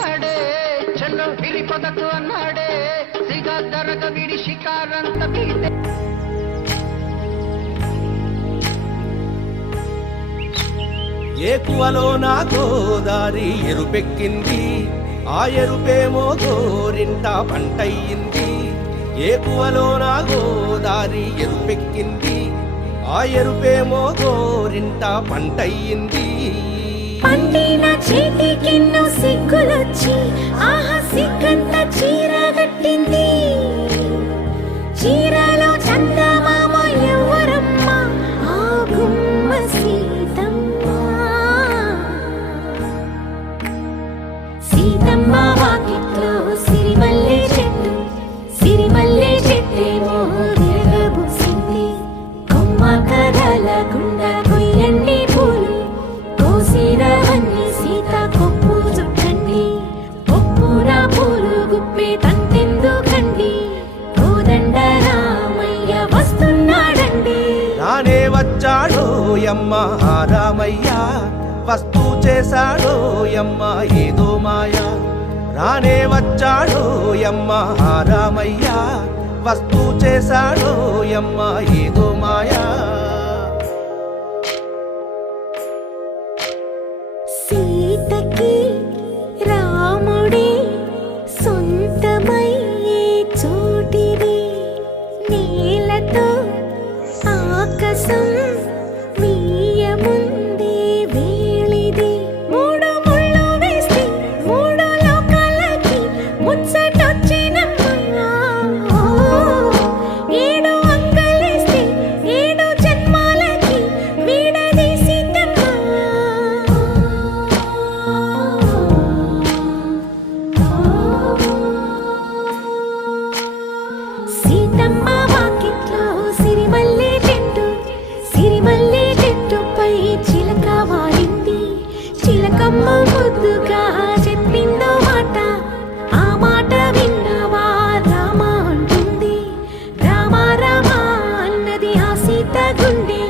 అన్నాడే చంద్రం విరిపొదకు అన్నాడే సిగా దరగ విడి షికారంత బీతే ఏకువలో నా గోదారి ఎరుపెక్కింది ఆ ఎరుపేమో గోరింట పంటయ్యింది ఏకువలో నా గోదారి ఎరుపెక్కింది ఆ ఎరుపేమో గోరింట పంటయ్యింది పండిన చేతికెన్నో సిగ్గులొచ్చి ఆహా సిగ్గంత చీర కట్టింది చీరలో చందమామ ఎవరమ్మ ఆ గుమ్మ సీతమ్మ సీతమ్మ వాకిట్లో సిరిమల్లె చెట్టేమో విరగబూసింది కొమ్మ కదలకుండా కొయ్యండి పూలు కోసిరవన్నీ సీత కొప్పు చుట్టండి కొప్పున పూలు గుప్పే తంతెందుకండి కోదండ రామయ్య వస్తున్నాడండి రానే వచ్చాడో యమ్మ రామయ్య వస్తూ చేశాడో యమ్మ ఏదో మాయా రానే వచ్చాడో యమ్మ రామయ్య వస్తూ చేశాడో యమ్మ ఏదో మాయా సీతకి రాముడే సొంతమయ్యే చోటిది నేలతో ఆకాశం వీయముందే వేళిది మూడు ముళ్ళు వేస్తే మూడు లోకాలకి ముచ్చటొచ్చినమ్మా ఏడు అంగలేస్తే ఏడు జన్మాలకి వీడదీసిందమ్మా సీతమ్మ వాకిట్లో సిరిమల్లె చెట్టుపై చిలక వాడింది చిలకమ్మ ముద్దుగా చెప్పిందో మాట ఆ మాట విన్నవా రామ అంటుంది రామ రామ అన్నది ఆ సీత గుండె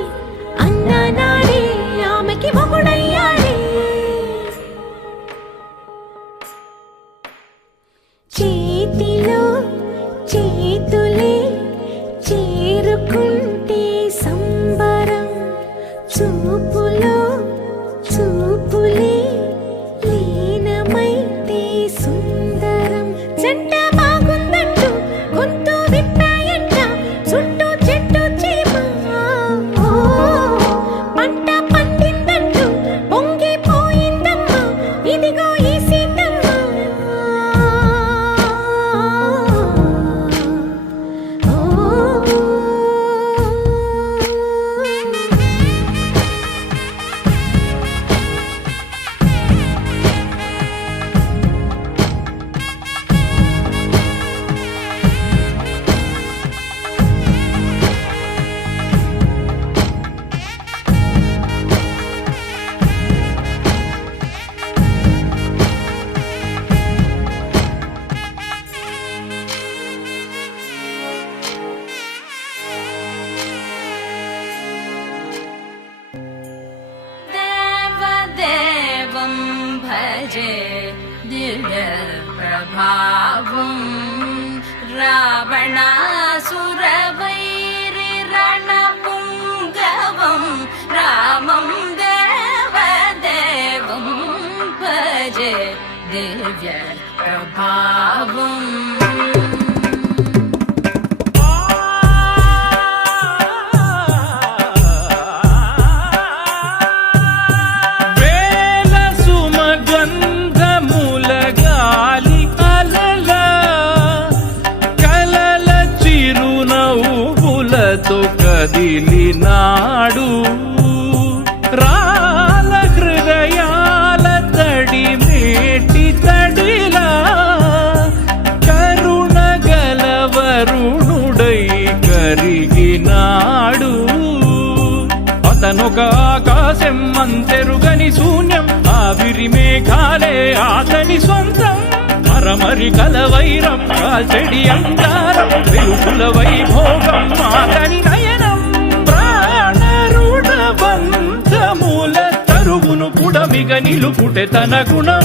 అన్న నాడే ఆమెకి మొగుడయ్యాడే చేతిలో చేతులే చేరుకుంటే సంబరం చూపులో చూపులే లీనమైతే సుందరం జంట బాగుందంటూ గొంతు విప్పాయంట చుట్టూ చెట్టు చీమ పంట పండిందంటూ పొంగిపోయిందమ్మా ఇదిగో ఈ సీతమ్మ देवदेवं भजे दिव्यप्रभावं रावणासुरवैरिरणपुङ्गवं रामं देवदेवं भजे दिव्यप्रभावम् కదిలినాడు రాల హృదయాల తడి మేటి తడిలా కరుణ గలవరుణుడై కరిగినాడు అతనొక ఆకాశం అంతెరుగని శూన్యం ఆవిరి మేఘాలే అతని సొంతం మరమరి కలవైరం కాల్చెడి అందారం వెలుగుల వైభోగం అతని నయనం ప్రాణరుణ బంధముల తరుగును పుడమిగ నిలుపుటె తన గుణం